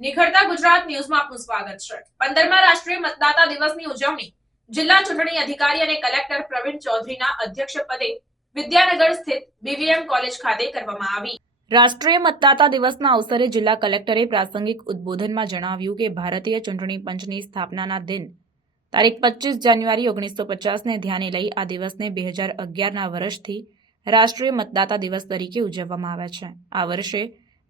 ગુજરાત ન્યૂઝમાં આપનું સ્વાગત છે. પંદરમા રાષ્ટ્રીય મતદાતા દિવસની ઉજવણી જિલ્લા ચૂંટણી અધિકારી અને કલેક્ટર પ્રવીણ ચૌધરીના અધ્યક્ષપદે વિદ્યાનગર સ્થિત બીવીએમ કોલેજ ખાતે કરવામાં આવી. રાષ્ટ્રીય મતદાતા દિવસના અવસરે જિલ્લા કલેક્ટરે પ્રાસંગિક ઉદબોધનમાં જણાવ્યું કે ભારતીય ચૂંટણી પંચની સ્થાપનાના દિન તારીખ પચીસ જાન્યુઆરી ઓગણીસો પચાસને ધ્યાને લઈ આ દિવસને બે હજાર અગિયારના વર્ષથી રાષ્ટ્રીય મતદાતા દિવસ તરીકે ઉજવવામાં આવે છે. આ વર્ષે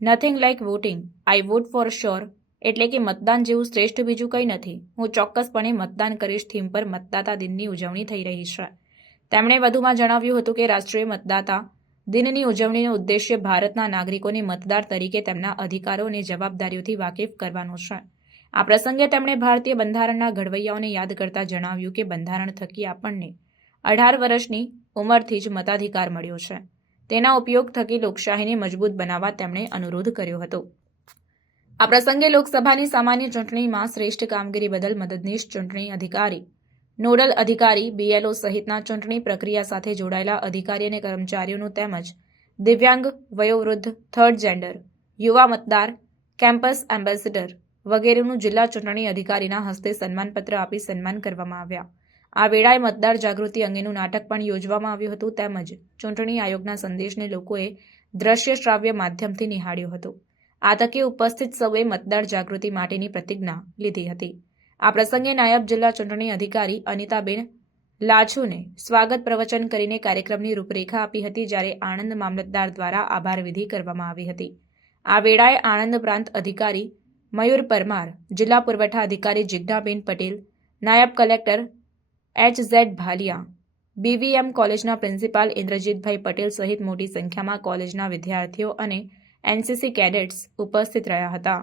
nothing like voting I vote for sure એટલે કે મતદાન જેવું શ્રેષ્ઠ બીજું કંઈ નથી. હું ચોક્કસપણે મતદાન કરીશ થીમ પર મતદાતા દિનની ઉજવણી થઈ રહી છે. તેમણે વધુમાં જણાવ્યું હતું કે રાષ્ટ્રીય મતદાતા દિનની ઉજવણીનો ઉદ્દેશ્ય ભારતના નાગરિકોને મતદાર તરીકે તેમના અધિકારો અને જવાબદારીઓથી વાકેફ કરવાનો છે. આ પ્રસંગે તેમણે ભારતીય બંધારણના ઘડવૈયાઓને યાદ કરતા જણાવ્યું કે બંધારણ થકી આપણને અઢાર વર્ષની ઉંમરથી જ મતાધિકાર મળ્યો છે. તેના ઉપયોગ થકી લોકશાહીને મજબૂત બનાવવા તેમણે અનુરોધ કર્યો હતો. આ પ્રસંગે લોકસભાની સામાન્ય ચૂંટણીમાં શ્રેષ્ઠ કામગીરી બદલ મદદનીશ ચૂંટણી અધિકારી, નોડલ અધિકારી બીએલઓ સહિતના ચૂંટણી પ્રક્રિયા સાથે જોડાયેલા અધિકારી અને કર્મચારીઓનું તેમજ દિવ્યાંગ, વયોવૃદ્ધ થર્ડ જેન્ડર યુવા મતદાર, કેમ્પસ એમ્બેસેડર વગેરેનું જિલ્લા ચૂંટણી અધિકારીના હસ્તે સન્માનપત્ર આપી સન્માન કરવામાં આવ્યા. આ વેળાએ મતદાર જાગૃતિ અંગેનું નાટક પણ યોજવામાં આવ્યું હતું તેમજ ચૂંટણી આયોગના સંદેશને લોકોએ દ્રશ્ય શ્રાવ્ય માધ્યમથી નિહાળ્યો હતો. આ તકે ઉપસ્થિત સૌએ મતદાર જાગૃતિ માટેની પ્રતિજ્ઞા લીધી હતી. આ પ્રસંગે નાયબ જિલ્લા ચૂંટણી અધિકારી અનિતાબેન લાછુને સ્વાગત પ્રવચન કરીને કાર્યક્રમની રૂપરેખા આપી હતી જ્યારે આણંદ મામલતદાર દ્વારા આભાર વિધિ કરવામાં આવી હતી. આ વેળાએ આણંદ પ્રાંત અધિકારી મયુર પરમાર, જિલ્લા પુરવઠા અધિકારી જિજ્ઞાબેન પટેલ, નાયબ collector H Z Bhaliya BVM કોલેજના પ્રિન્સિપાલ ઇન્દ્રજીતભાઈ પટેલ સહિત મોટી સંખ્યામાં કોલેજના વિદ્યાર્થીઓ અને એનસીસી કેડેટ્સ ઉપસ્થિત રહ્યા હતા.